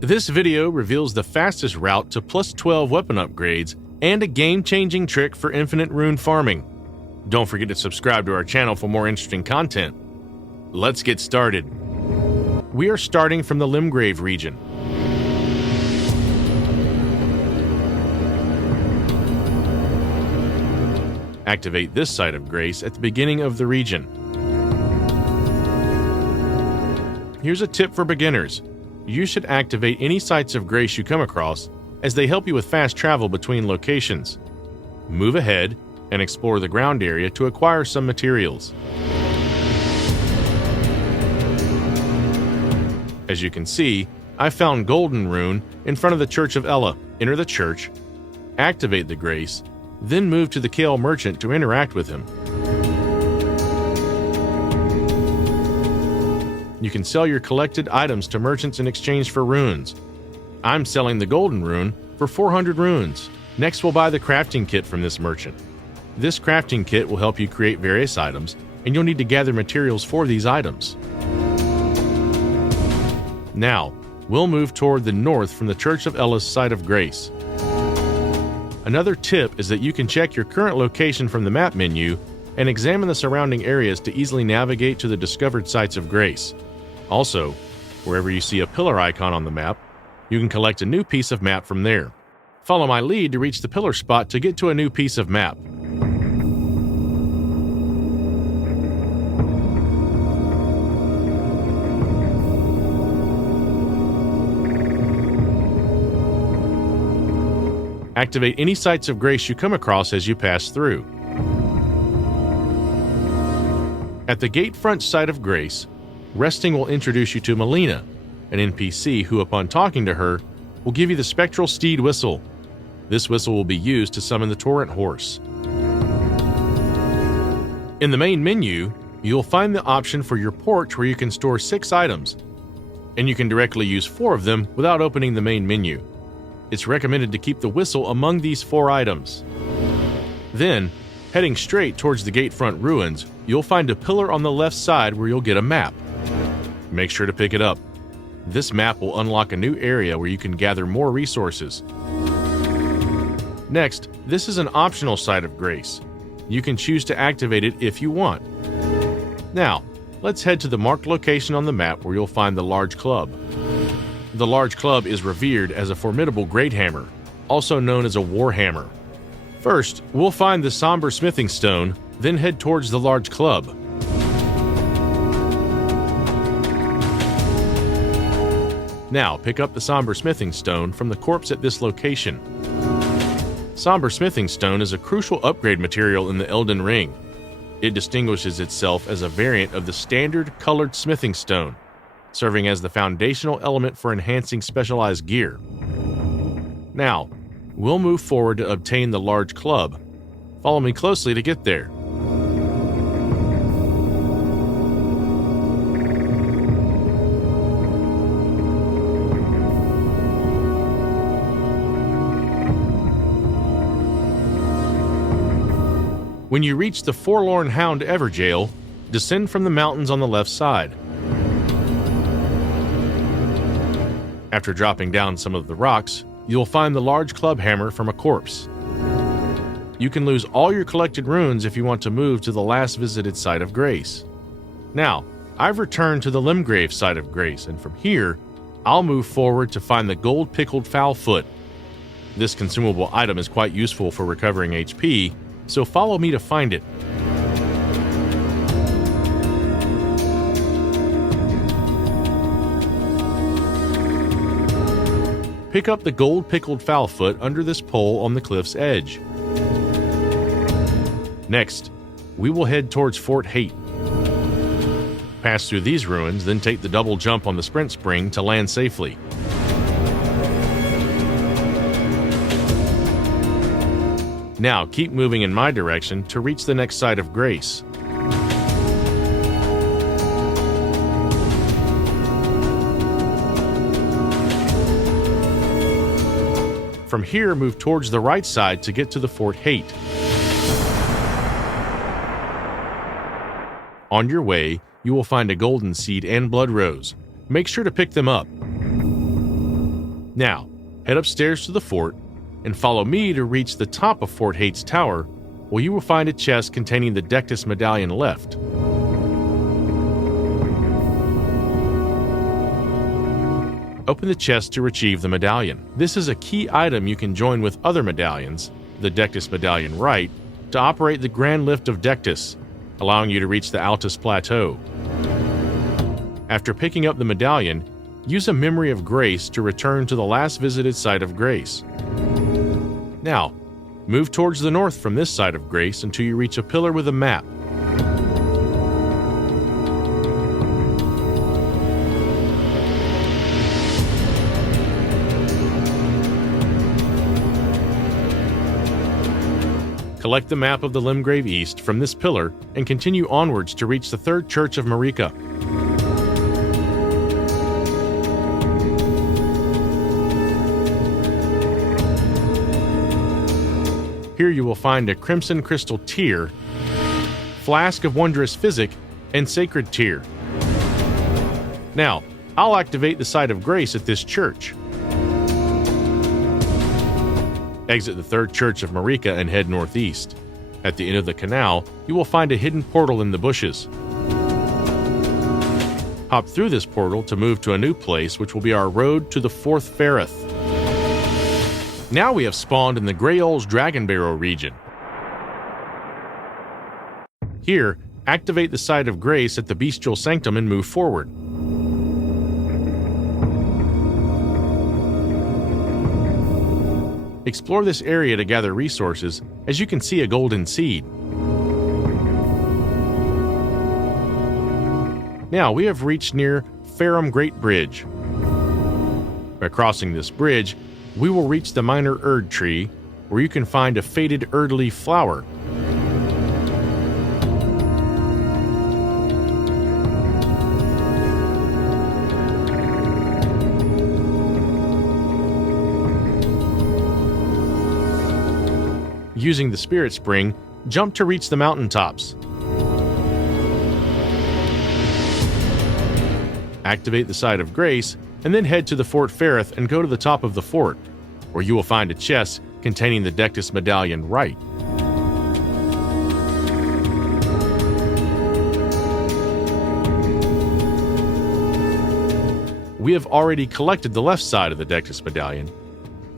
This video reveals the fastest route to plus 12 weapon upgrades and a game-changing trick for infinite rune farming. Don't forget to subscribe to our channel for more interesting content. Let's get started. We are starting from the Limgrave region. Activate this site of grace at the beginning of the region. Here's a tip for beginners. You should activate any sites of grace you come across, as they help you with fast travel between locations. Move ahead and explore the ground area to acquire some materials. As you can see, I found Golden Rune in front of the Church of Ella. Enter the church, activate the grace, then move to the Kale Merchant to interact with him. You can sell your collected items to merchants in exchange for runes. I'm selling the Golden Rune for 400 runes. Next, we'll buy the crafting kit from this merchant. This crafting kit will help you create various items, and you'll need to gather materials for these items. Now, we'll move toward the north from the Church of Ella's site of grace. Another tip is that you can check your current location from the map menu and examine the surrounding areas to easily navigate to the discovered sites of grace. Also, wherever you see a pillar icon on the map, you can collect a new piece of map from there. Follow my lead to reach the pillar spot to get to a new piece of map. Activate any sites of grace you come across as you pass through. At the gate front site of grace, resting will introduce you to Melina, an NPC who, upon talking to her, will give you the spectral steed whistle. This whistle will be used to summon the torrent horse. In the main menu, you'll find the option for your porch where you can store 6 items, and you can directly use 4 of them without opening the main menu. It's recommended to keep the whistle among these 4 items. Then, heading straight towards the gatefront ruins, you'll find a pillar on the left side where you'll get a map. Make sure to pick it up. This map will unlock a new area where you can gather more resources. Next, this is an optional site of grace. You can choose to activate it if you want. Now, let's head to the marked location on the map where you'll find the large club. The large club is revered as a formidable great hammer, also known as a war hammer. First, we'll find the somber smithing stone, then head towards the large club. Now, pick up the somber smithing stone from the corpse at this location. Somber smithing stone is a crucial upgrade material in the Elden Ring. It distinguishes itself as a variant of the standard colored smithing stone, serving as the foundational element for enhancing specialized gear. Now, we'll move forward to obtain the large club. Follow me closely to get there. When you reach the Forlorn Hound Everjail, descend from the mountains on the left side. After dropping down some of the rocks, you'll find the large club hammer from a corpse. You can lose all your collected runes if you want to move to the last visited site of grace. Now, I've returned to the Limgrave site of grace, and from here, I'll move forward to find the gold pickled fowl foot. This consumable item is quite useful for recovering HP, so follow me to find it. Pick up the gold pickled fowl foot under this pole on the cliff's edge. Next, we will head towards Fort Hate. Pass through these ruins, then take the double jump on the sprint spring to land safely. Now keep moving in my direction to reach the next site of grace. From here, move towards the right side to get to the Fort Hate. On your way, you will find a golden seed and blood rose. Make sure to pick them up. Now, head upstairs to the fort and follow me to reach the top of Fort Hates Tower, where you will find a chest containing the Dectus medallion left. Open the chest to retrieve the medallion. This is a key item you can join with other medallions, the Dectus medallion right, to operate the Grand Lift of Dectus, allowing you to reach the Altus Plateau. After picking up the medallion, use a Memory of Grace to return to the last visited site of Grace. Now, move towards the north from this site of Grace until you reach a pillar with a map. Collect the map of the Limgrave East from this pillar and continue onwards to reach the Third Church of Marika. Here you will find a Crimson Crystal Tear, Flask of Wondrous Physic, and Sacred Tear. Now, I'll activate the Site of Grace at this church. Exit the Third Church of Marika and head northeast. At the end of the canal, you will find a hidden portal in the bushes. Hop through this portal to move to a new place, which will be our road to the Fourth Ferrith. Now we have spawned in the Greyol's Dragon Barrow region. Here, activate the Site of Grace at the Bestial Sanctum and move forward. Explore this area to gather resources, as you can see a golden seed. Now we have reached near Farum Great Bridge. By crossing this bridge, we will reach the Minor Erd Tree, where you can find a faded Erd leaf flower. Using the Spirit Spring, jump to reach the mountaintops. Activate the Site of Grace, and then head to the Fort Ferrith and go to the top of the fort, where you will find a chest containing the Dectus medallion right. We have already collected the left side of the Dectus medallion,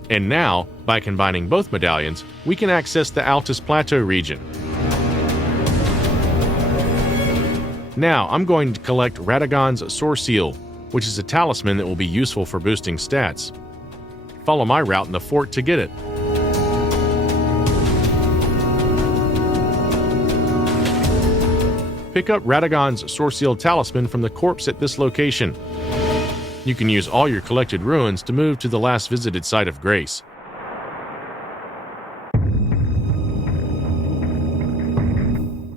and now, by combining both medallions, we can access the Altus Plateau region. Now, I'm going to collect Radagon's Sore Seal, which is a talisman that will be useful for boosting stats. Follow my route in the fort to get it. Pick up Radagon's Sore Seal talisman from the corpse at this location. You can use all your collected ruins to move to the last visited Site of Grace.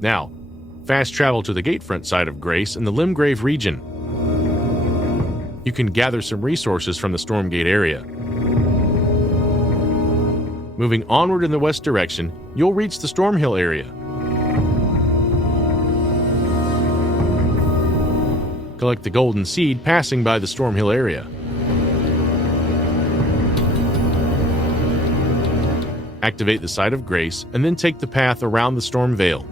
Now, fast travel to the Gatefront Site of Grace in the Limgrave region. You can gather some resources from the Stormgate area. Moving onward in the west direction, you'll reach the Stormhill area. Collect the golden seed passing by the Stormhill area. Activate the Site of Grace and then take the path around the Storm Vale.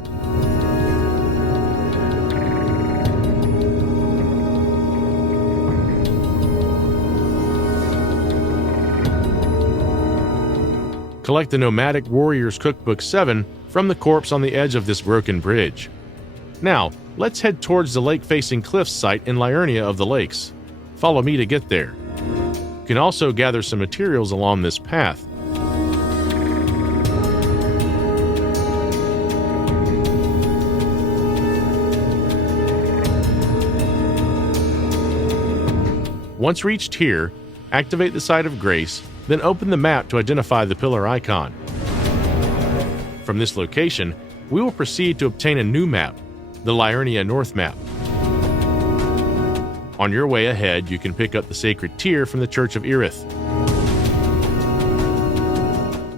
Collect the Nomadic Warriors Cookbook 7 from the corpse on the edge of this broken bridge. Now, let's head towards the lake-facing cliffs site in Liurnia of the Lakes. Follow me to get there. You can also gather some materials along this path. Once reached here, activate the Site of Grace, then open the map to identify the pillar icon. From this location, we will proceed to obtain a new map, the Liurnia North map. On your way ahead, you can pick up the Sacred Tear from the Church of Irith.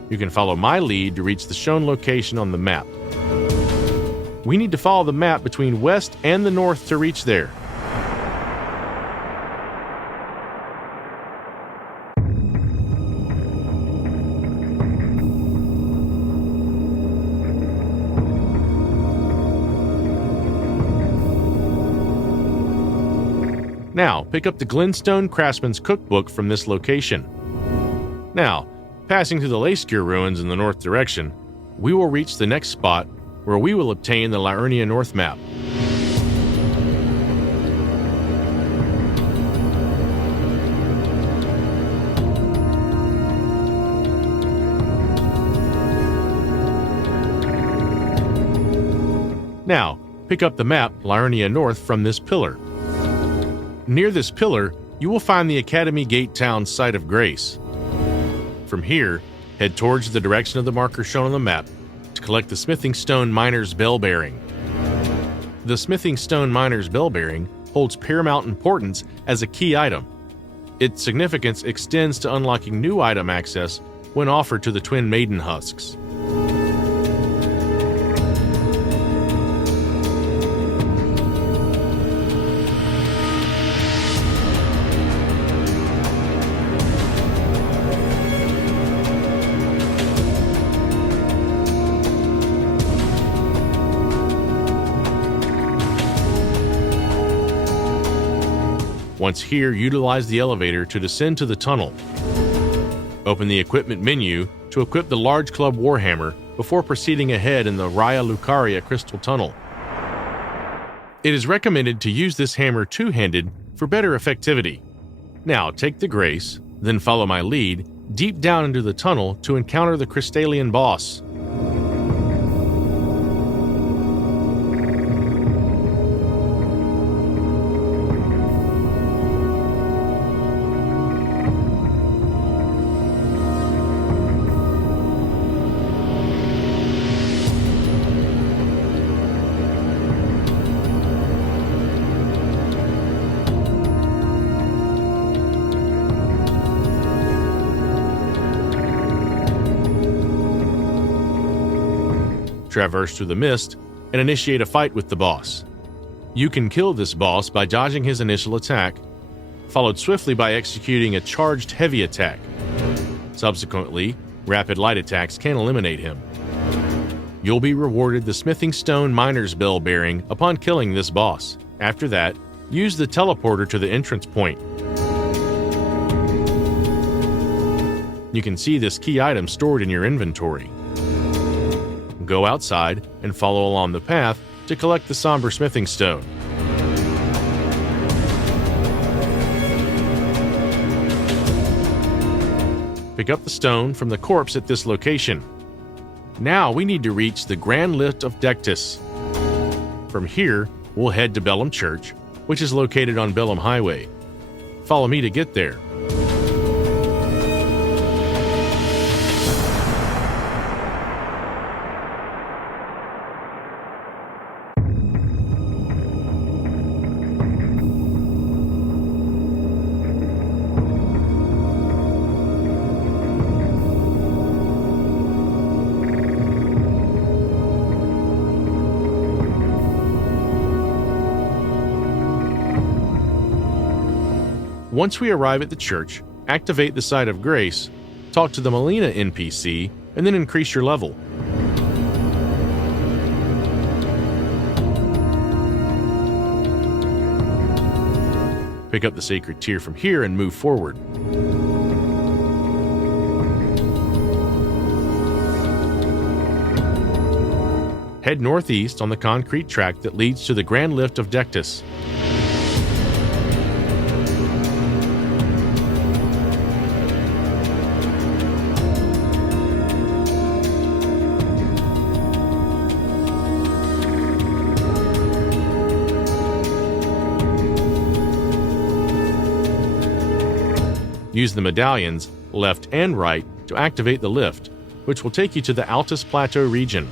You can follow my lead to reach the shown location on the map. We need to follow the map between west and the north to reach there. Now, pick up the Glenstone Craftsman's Cookbook from this location. Now, passing through the Lacegear ruins in the north direction, we will reach the next spot where we will obtain the Liurnia North map. Now, pick up the map Liurnia North from this pillar. Near this pillar, you will find the Academy Gate Town Site of Grace. From here, head towards the direction of the marker shown on the map to collect the Smithing Stone Miner's Bell Bearing. The Smithing Stone Miner's Bell Bearing holds paramount importance as a key item. Its significance extends to unlocking new item access when offered to the Twin Maiden Husks. Once here, utilize the elevator to descend to the tunnel. Open the equipment menu to equip the large club warhammer before proceeding ahead in the Raya Lucaria crystal tunnel. It is recommended to use this hammer two-handed for better effectivity. Now take the Grace, then follow my lead deep down into the tunnel to encounter the Crystalian boss. Traverse through the mist, and initiate a fight with the boss. You can kill this boss by dodging his initial attack, followed swiftly by executing a charged heavy attack. Subsequently, rapid light attacks can eliminate him. You'll be rewarded the Smithing Stone Miner's Bell Bearing upon killing this boss. After that, use the teleporter to the entrance point. You can see this key item stored in your inventory. Go outside and follow along the path to collect the Somber Smithing Stone. Pick up the stone from the corpse at this location. Now we need to reach the Grand Lift of Dectus. From here, we'll head to Bellum Church, which is located on Bellum Highway. Follow me to get there. Once we arrive at the church, activate the Site of Grace, talk to the Melina NPC, and then increase your level. Pick up the Sacred Tear from here and move forward. Head northeast on the concrete track that leads to the Grand Lift of Dectus. Use the medallions, left and right, to activate the lift, which will take you to the Altus Plateau region.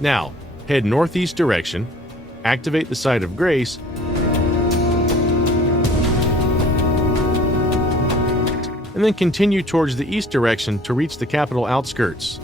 Now, head northeast direction, activate the Site of Grace, and then continue towards the east direction to reach the capital outskirts.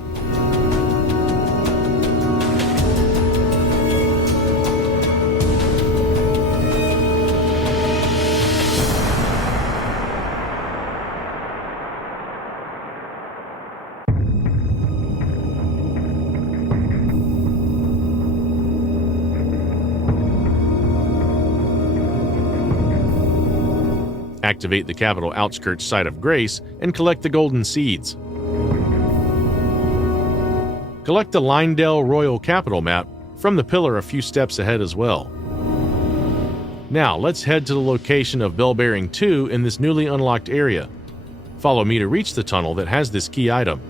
Activate the capital outskirts site of grace and collect the golden seeds. Collect the Lindell Royal Capital map from the pillar a few steps ahead as well. Now let's head to the location of Bell Bearing 2 in this newly unlocked area. Follow me to reach the tunnel that has this key item.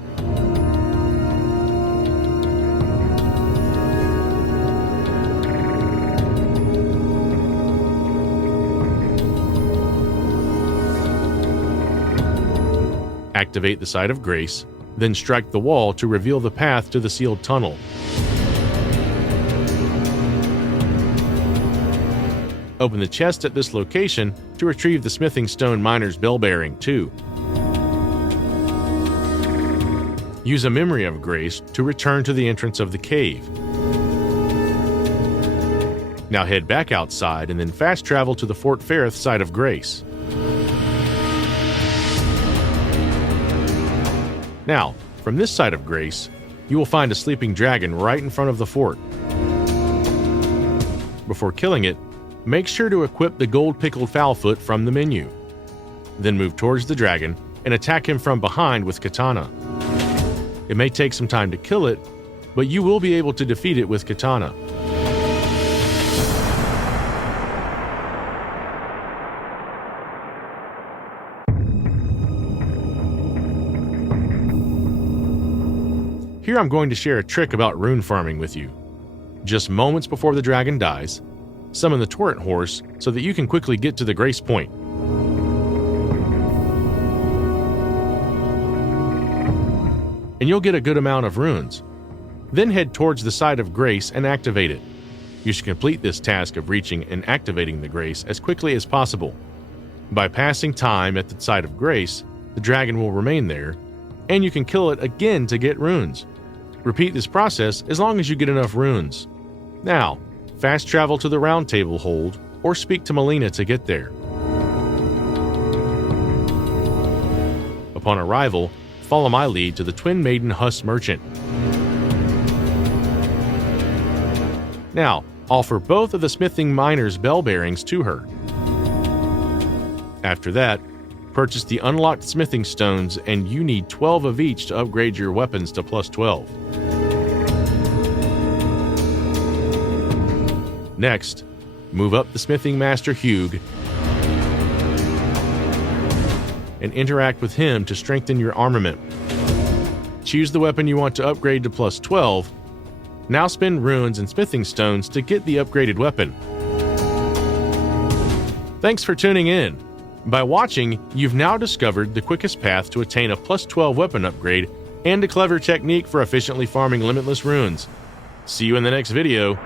Activate the site of grace, then strike the wall to reveal the path to the sealed tunnel. Open the chest at this location to retrieve the smithing stone miner's bell bearing 2. Use a memory of grace to return to the entrance of the cave. Now head back outside and then fast travel to the Fort Ferrith site of grace. Now, from this side of grace, you will find a sleeping dragon right in front of the fort. Before killing it, make sure to equip the gold pickled fowlfoot from the menu. Then move towards the dragon and attack him from behind with katana. It may take some time to kill it, but you will be able to defeat it with katana. Here I'm going to share a trick about rune farming with you. Just moments before the dragon dies, summon the torrent horse so that you can quickly get to the grace point. And you'll get a good amount of runes. Then head towards the site of grace and activate it. You should complete this task of reaching and activating the grace as quickly as possible. By passing time at the site of grace, the dragon will remain there, and you can kill it again to get runes. Repeat this process as long as you get enough runes. Now, fast travel to the round table hold or speak to Melina to get there. Upon arrival, follow my lead to the Twin Maiden Huss Merchant. Now, offer both of the smithing miner's bell bearings to her. After that, purchase the unlocked smithing stones, and you need 12 of each to upgrade your weapons to plus 12. Next, move up the smithing master Hugh and interact with him to strengthen your armament. Choose the weapon you want to upgrade to plus 12. Now spend runes and smithing stones to get the upgraded weapon. Thanks for tuning in. By watching, you've now discovered the quickest path to attain a plus 12 weapon upgrade and a clever technique for efficiently farming limitless runes. See you in the next video.